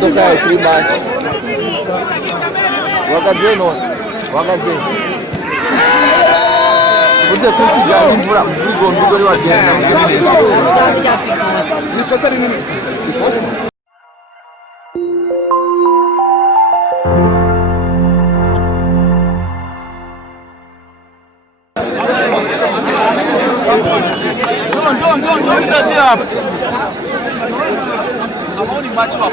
Tocar aqui embaixo. O HG não. O HG. Vou dizer que esse cara não brigou aqui. Se fosse? John, set it up. I'm only match up.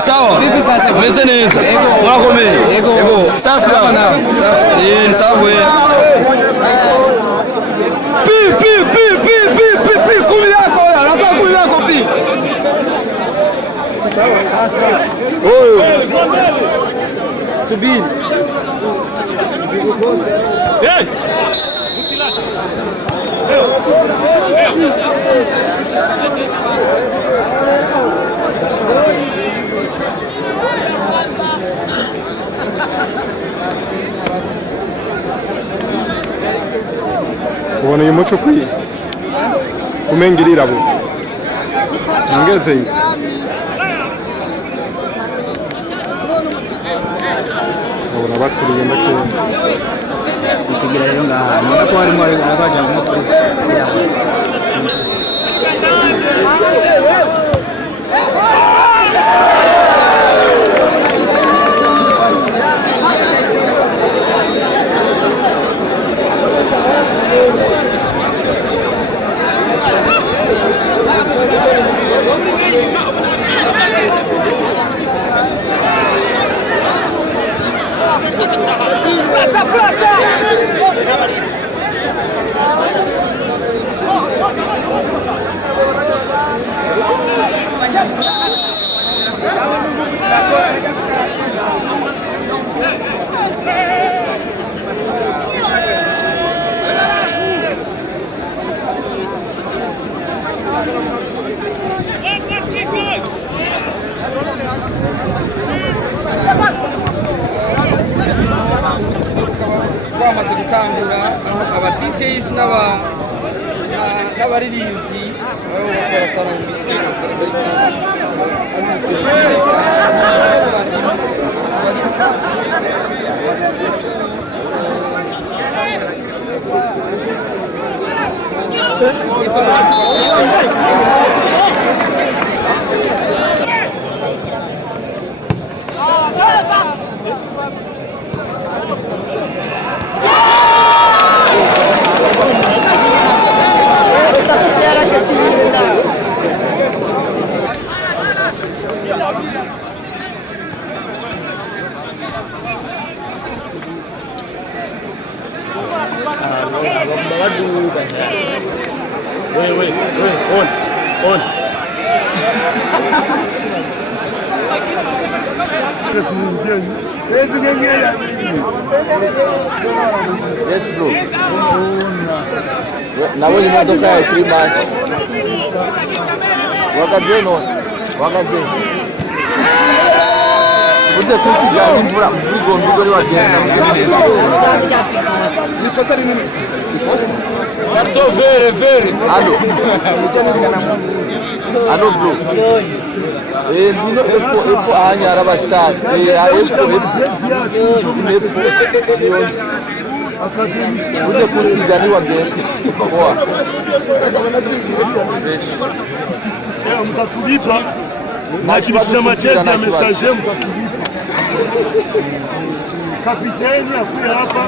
Sawa. Vipi sasa? Mweze nini? Mwako mimi. Ego. Safi bwana. Safi. Ni sawa wewe. Pi kumi yako ya. Nataka kumi yako pi. Sawa. Sasa. Oyo. Subiri. Hey. Usilate. ubona uyu muco ukwiye kumengirira abo ngeze inzi ubona baturiye ndakeye kugira rero ngaha mbona ko harimo abaja mu mutwe bamaze gukangura aba DJs n'abaririmbyi Wait, on. Yes bro. Na wewe unatoka ya Primash. Wakati. Uje kusikia mvura mvugo mvugo wa tena. Nikosa nini? Sikosi. Karto vere. Allo bro. Dino efo ahanya arabastar. Uje kusikia ni wa tena. Poa. Mtatulipa na kibisha machezi ya messager mtatulipa. Kapiteni akuye hapa.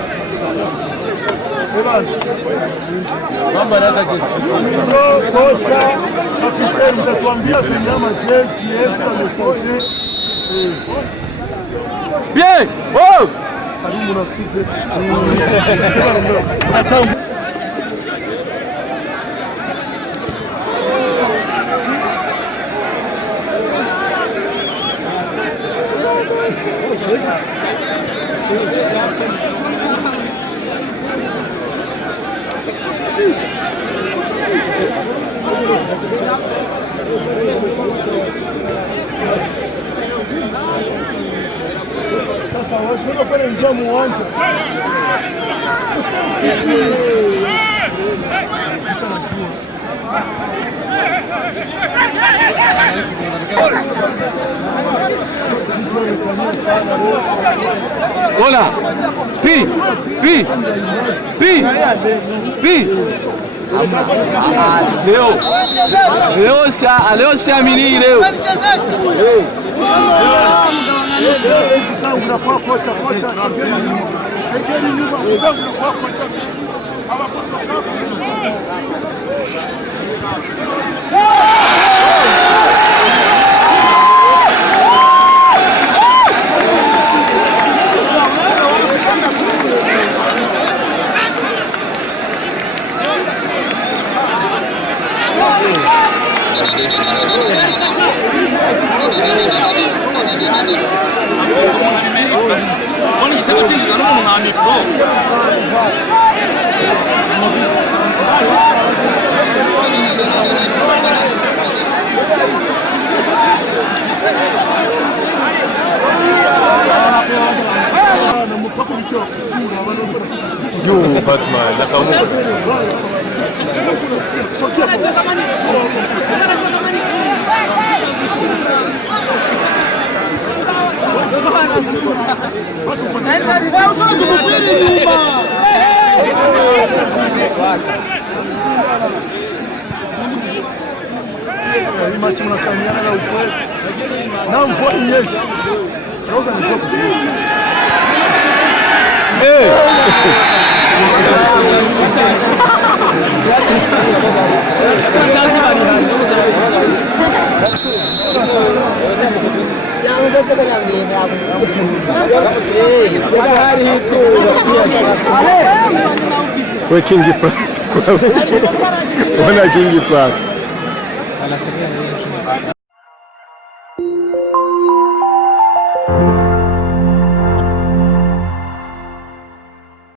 Mambo yanataka kesi. Kocha kapiteni mtatuambia vile machezi yetu ya messager. Bien! Oh! Karibu na sisi. Sasa washono pale ndio muwanja. Hola. Pi. Leo siamini leo. Kwani kitendo chini kanaona na mikro. Juu Batman nakamuka. Hii machi mnakamiana na ukweli. Na mvua inyeshe. Roga ni job. We King Prat kwanza. Wana King Prat. Anasemea